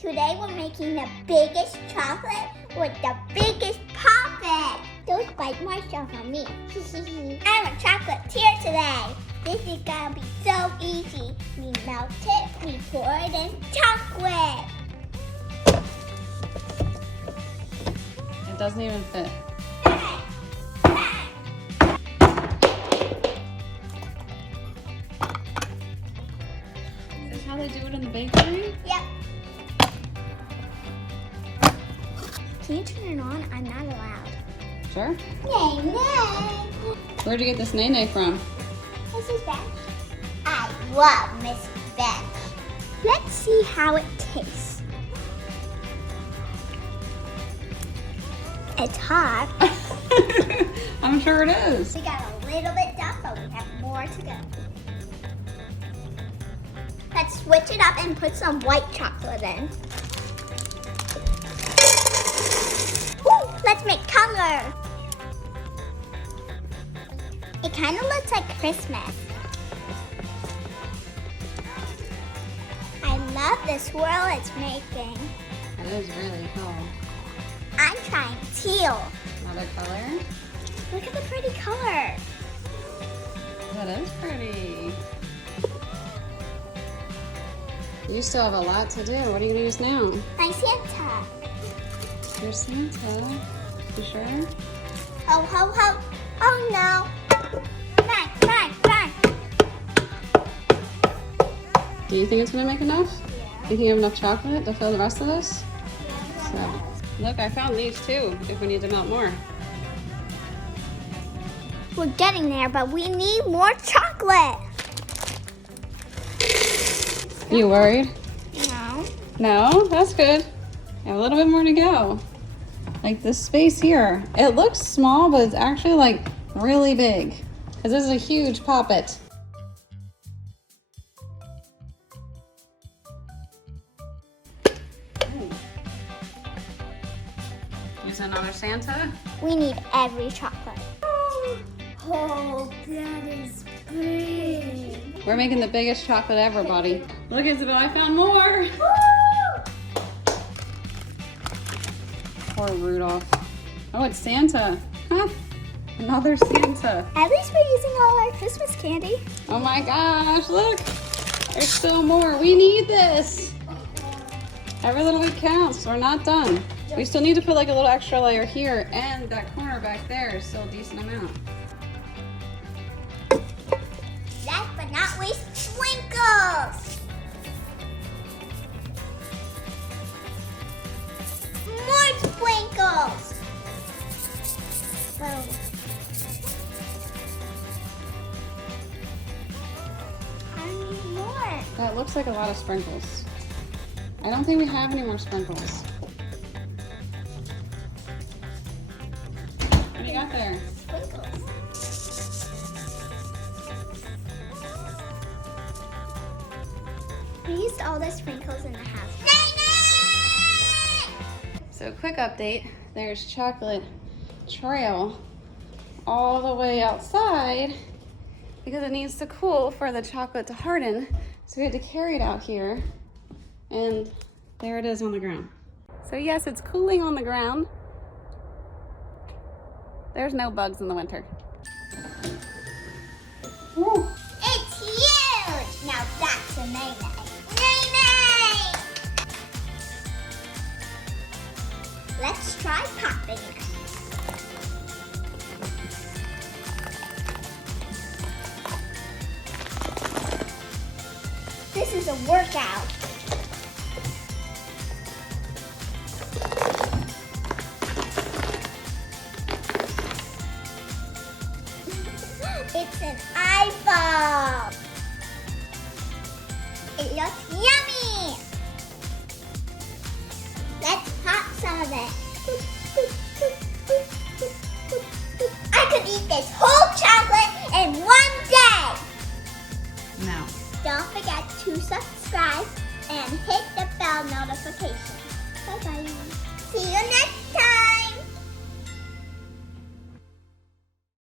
Today we're making the biggest chocolate with the biggest poppet. Those bite marshmallows on me. I'm a chocolatier today. This is gonna be so easy. We melt it, we pour it in chocolate. It doesn't even fit. Is this how they do it in the bakery? Yep. Can you turn it on? I'm not allowed. Sure. Nay, nay. Where'd you get this nay from? Mrs. Bench. I love Miss Bench. Let's see how it tastes. It's hot. I'm sure it is. We got a little bit done, but we have more to go. Let's switch it up and put some white chocolate in. Ooh, let's make color. It kind of looks like Christmas. I love the swirl it's making. It is really cool. I'm trying teal. Another color? Look at the pretty color. That is pretty. You still have a lot to do. What are you gonna use now? My Santa. Your Santa. You sure? Ho, ho, ho. Oh no. Run, run, run. Do you think it's gonna make enough? Yeah. Think you have enough chocolate to fill the rest of this? Yeah. So, look, I found these too, if we need to melt more. We're getting there, but we need more chocolate. You worried? No. No? That's good. You have a little bit more to go. Like this space here. It looks small, but it's actually like really big. Because this is a huge poppet. Use another Santa? We need every chocolate. Oh, that is big. We're making the biggest chocolate ever, buddy. Look, Isabel, I found more. Poor Rudolph. Oh, it's Santa. Huh? Another Santa. At least we're using all our Christmas candy. Oh my gosh, look. There's still more. We need this. Every little bit counts. We're not done. We still need to put like a little extra layer here, and that corner back there is still a decent amount. Last but not least, sprinkles. More sprinkles. Well, I need more. That looks like a lot of sprinkles. I don't think we have any more sprinkles. What do you got there? Sprinkles. We used all the sprinkles in the house. So quick update, there's chocolate trail all the way outside because it needs to cool for the chocolate to harden. So we had to carry it out here and there it is on the ground. So yes, it's cooling on the ground. There's no bugs in the winter. Woo. It's huge! Now that's a nay-nay. Nay-nay! Let's try popping it. This is a workout.